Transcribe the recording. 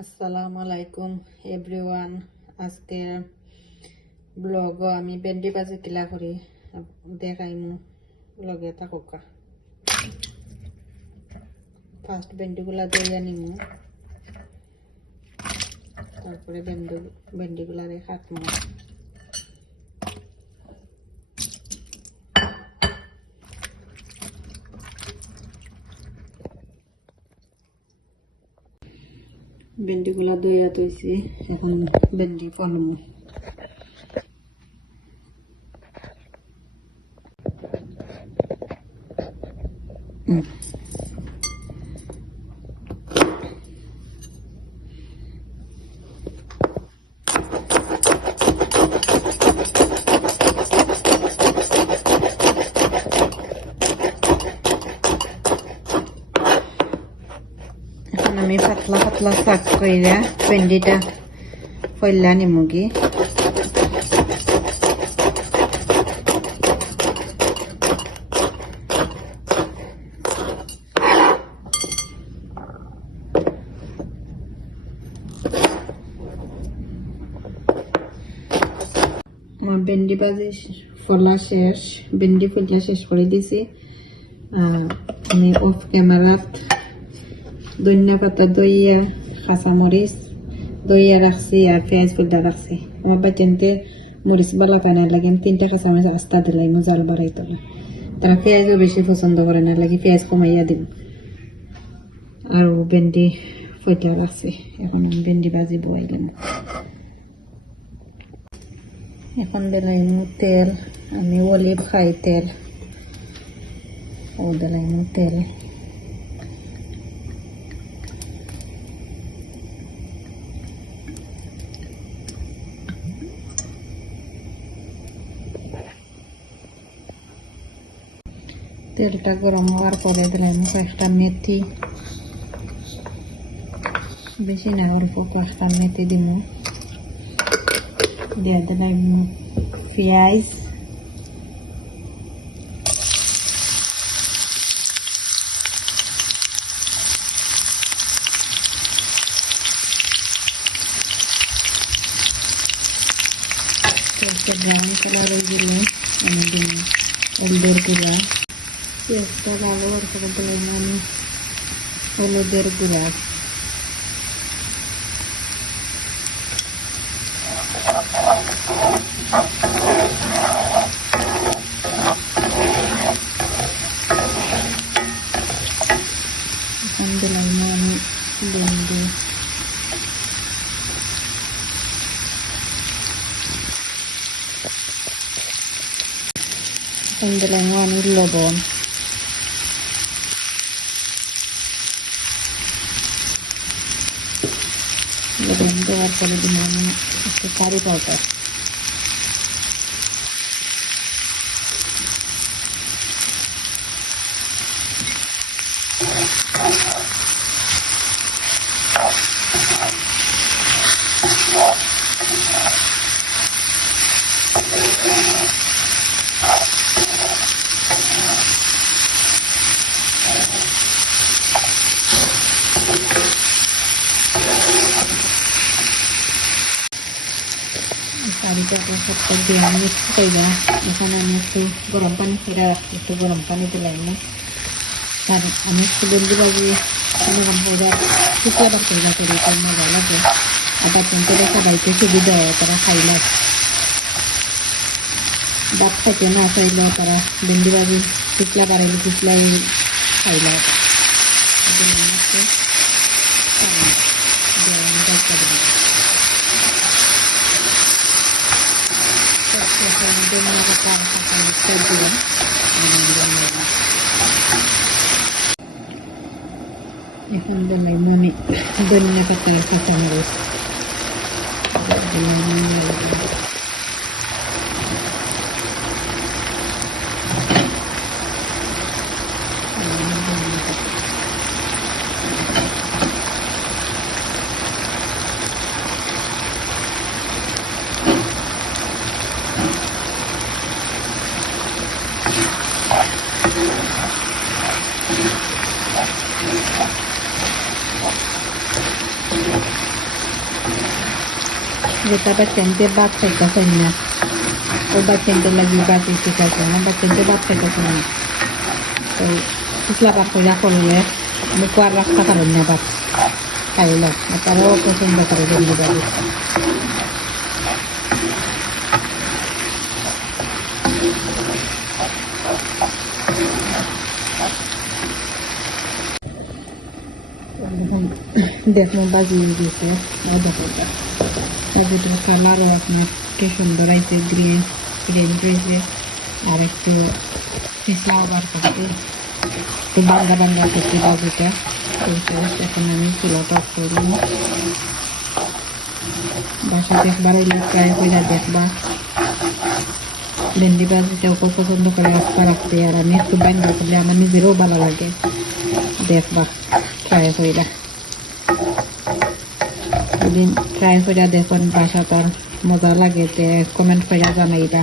আসসালামু আলাইকুম এভরিওয়ান। আজকে ব্লগ আমি ভেন্ডি ভাজি কিলা করি দেখাইমু, লগে থাকুকা। ফার্স্ট ভেন্ডিগুলা ধুইয়া নিমু, তারপরে ভেন্ডিগুলারে কাটমু। ভেন্ডিগুলা ধুইয়া তৈছি, এখন ভেন্ডি ফলমু। এখন আমি পাতলা পাতলা শাক কইরা ভেন্ডিটা ফইলা নিমুগি। আমার ভেন্ডি ভাজি ফলা শেষ, ভেন্ডি ফলা শেষ করে দিছি। আমি অফ ক্যামেরাত ধনিয়া পাতা দইয়া, কাঁচামরিচ দইয়া রাখছি আর পেঁয়াজ ফুলটা রাখছি। আমার বাচ্চানকে মরিচ বালা কানার লাগে আমি 3টা কাঁচামরিচ আস্তা দিলাই জাল বাড়াই তোলা। তারা পেঁয়াজও বেশি পছন্দ করে না, লাগে পেঁয়াজ কমাইয়া দিন। আর ভেন্ডি ফইটা রাখছি, এখন আমি ভেন্ডি ভাজি বইলাম। এখন দিলাইমু তেল, আমি অলিভ খাই তেল, ও দিলাইমু তেল। তেলটা গরম হওয়ার পরে দিলাইমু কয়েকটা মেথি, বেশি না অল্প কয়েকটা মেথি দিমু। দিয়ে দিলাইমু পেঁয়াজ, পেঁয়াজটা ব্রাউন কালার হয়ে গেলে আমি দিই হলুদের গুঁড়া। পেঁয়াজটা ভালো করে দিলাম আমি হলুদের গুঁড়া। এখন দিলাম আমি ভেন্ডি, এখন দিলাম আমি লবণ, লবণ দেওয়ার পরে দিলাম আমি একটু কারি পাউডার। কারিটা সবটা দিয়ে আমি ফুটাই না। এখানে আমি একটু গরম পানি ফেরা রাখছি, একটু গরম পানি দিলাম না। আর আমি একটু ভেন্ডি ভাজি গরম করে শুকিয়ে রাখতে করি, তার মজা লাগে। আবার পঞ্চায়েত সবাইকে সুবিধা হয়, তারা খাইলে ভাত খাইতে না খাইলেও তারা ভেন্ডি ভাজি শুকলা বাড়াইলে শুকলাই খাইলে। এখন দিলাম আমি ধনিয়া পাতার কাঁচামরিচ, যেটা বাচ্চাদের ভাত খাইতেছেন না, ও বাচ্চাদের লাগি বাজি শিখাইছে না, বাচ্চাদের ভাত খাইতেছেন না। তো পিছলা ভাত কইরা করলে মুখ আর রাখতে পারেন না ভাত খাইলে, তারাও পছন্দ করে ভেন্ডি ভাজি। দেখুন বাজি দিয়েছে, বাজিটার কালারও আপনার কি সুন্দর আছে, গ্রিন গ্রিন রয়েছে, আর একটু পিছলা আবার করছে, একটু বাঙ্গা বাঙ্গা করছে বাজিটা। এখন আমি চুলাটা অফ করলাম। বাসা দেখবার হইলে ট্রাই করে দেখবা, ভেন্ডি ভাজিটাও খুব পছন্দ করে রাখতে রাখতে, আর আমি একটু বাঙ্গা করলে আমার নিজেরও ভালো লাগে। দেখবা ট্রাই কইরা, ট্রাই করে দেখুন, বাসাটার মজা লাগে, কমেন্ট করে জানাইবা।